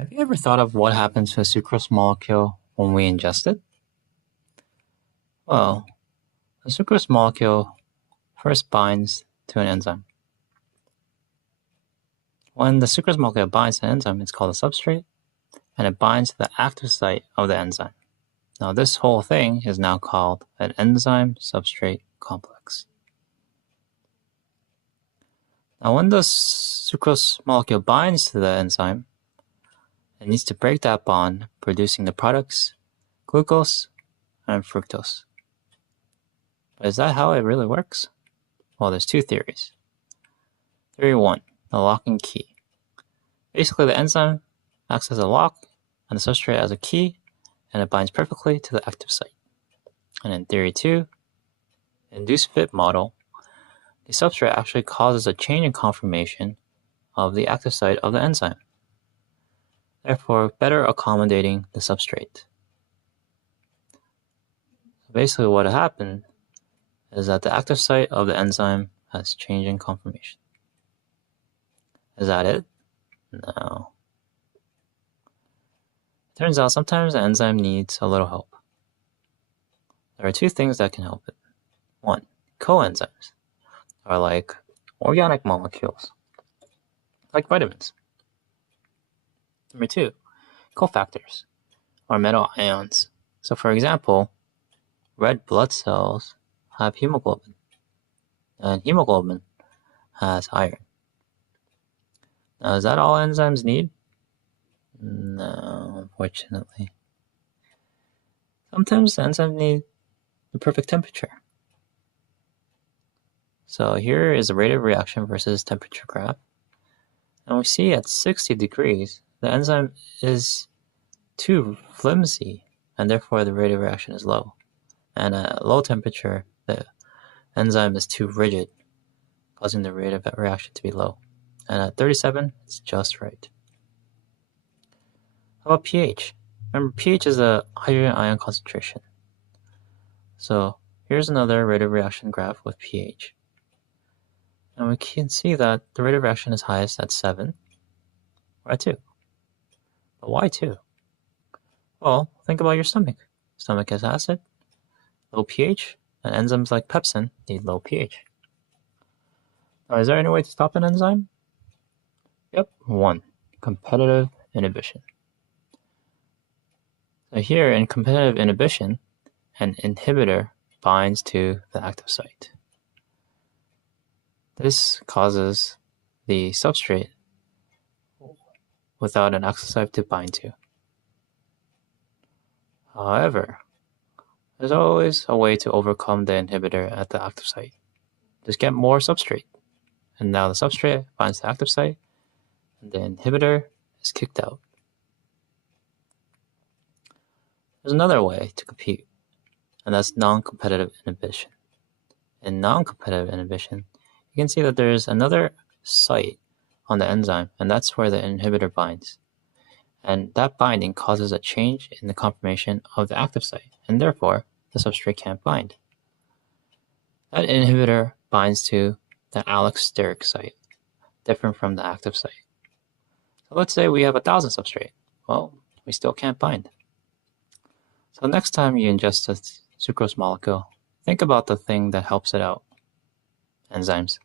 Have you ever thought of what happens to a sucrose molecule when we ingest it? Well, the sucrose molecule first binds to an enzyme. When the sucrose molecule binds to an enzyme, it's called a substrate, and it binds to the active site of the enzyme. Now, this whole thing is now called an enzyme-substrate complex. Now, when the sucrose molecule binds to the enzyme, it needs to break that bond, producing the products glucose and fructose. But is that how it really works? Well, there's two theories. Theory 1, the lock and key. Basically, the enzyme acts as a lock and the substrate as a key, and it binds perfectly to the active site. And in theory 2, induced fit model, the substrate actually causes a change in conformation of the active site of the enzyme, therefore better accommodating the substrate. So basically what happened is that the active site of the enzyme has changed in conformation. Is that it? No. Turns out sometimes the enzyme needs a little help. There are two things that can help it. 1, coenzymes are like organic molecules, like vitamins. Number 2, cofactors are metal ions. So for example, red blood cells have hemoglobin, and hemoglobin has iron. Now, is that all enzymes need? No, unfortunately. Sometimes enzymes need the perfect temperature. So here is the rate of reaction versus temperature graph. And we see at 60 degrees, the enzyme is too flimsy, and therefore the rate of reaction is low. And at low temperature, the enzyme is too rigid, causing the rate of reaction to be low. And at 37, it's just right. How about pH? Remember, pH is a hydrogen ion concentration. So here's another rate of reaction graph with pH. And we can see that the rate of reaction is highest at 7 or at 2. But why 2? Well, think about your stomach. Stomach has acid, low pH, and enzymes like pepsin need low pH. Now, is there any way to stop an enzyme? Yep, 1, competitive inhibition. So here in competitive inhibition, an inhibitor binds to the active site. This causes the substrate without an active site to bind to. However, there's always a way to overcome the inhibitor at the active site. Just get more substrate. And now the substrate binds to the active site, and the inhibitor is kicked out. There's another way to compete, and that's non-competitive inhibition. In non-competitive inhibition, you can see that there's another site on the enzyme, and that's where the inhibitor binds. And that binding causes a change in the conformation of the active site, and therefore the substrate can't bind. That inhibitor binds to the allosteric site, different from the active site. So let's say we have 1,000 substrate. Well, we still can't bind. So next time you ingest a sucrose molecule, think about the thing that helps it out. Enzymes.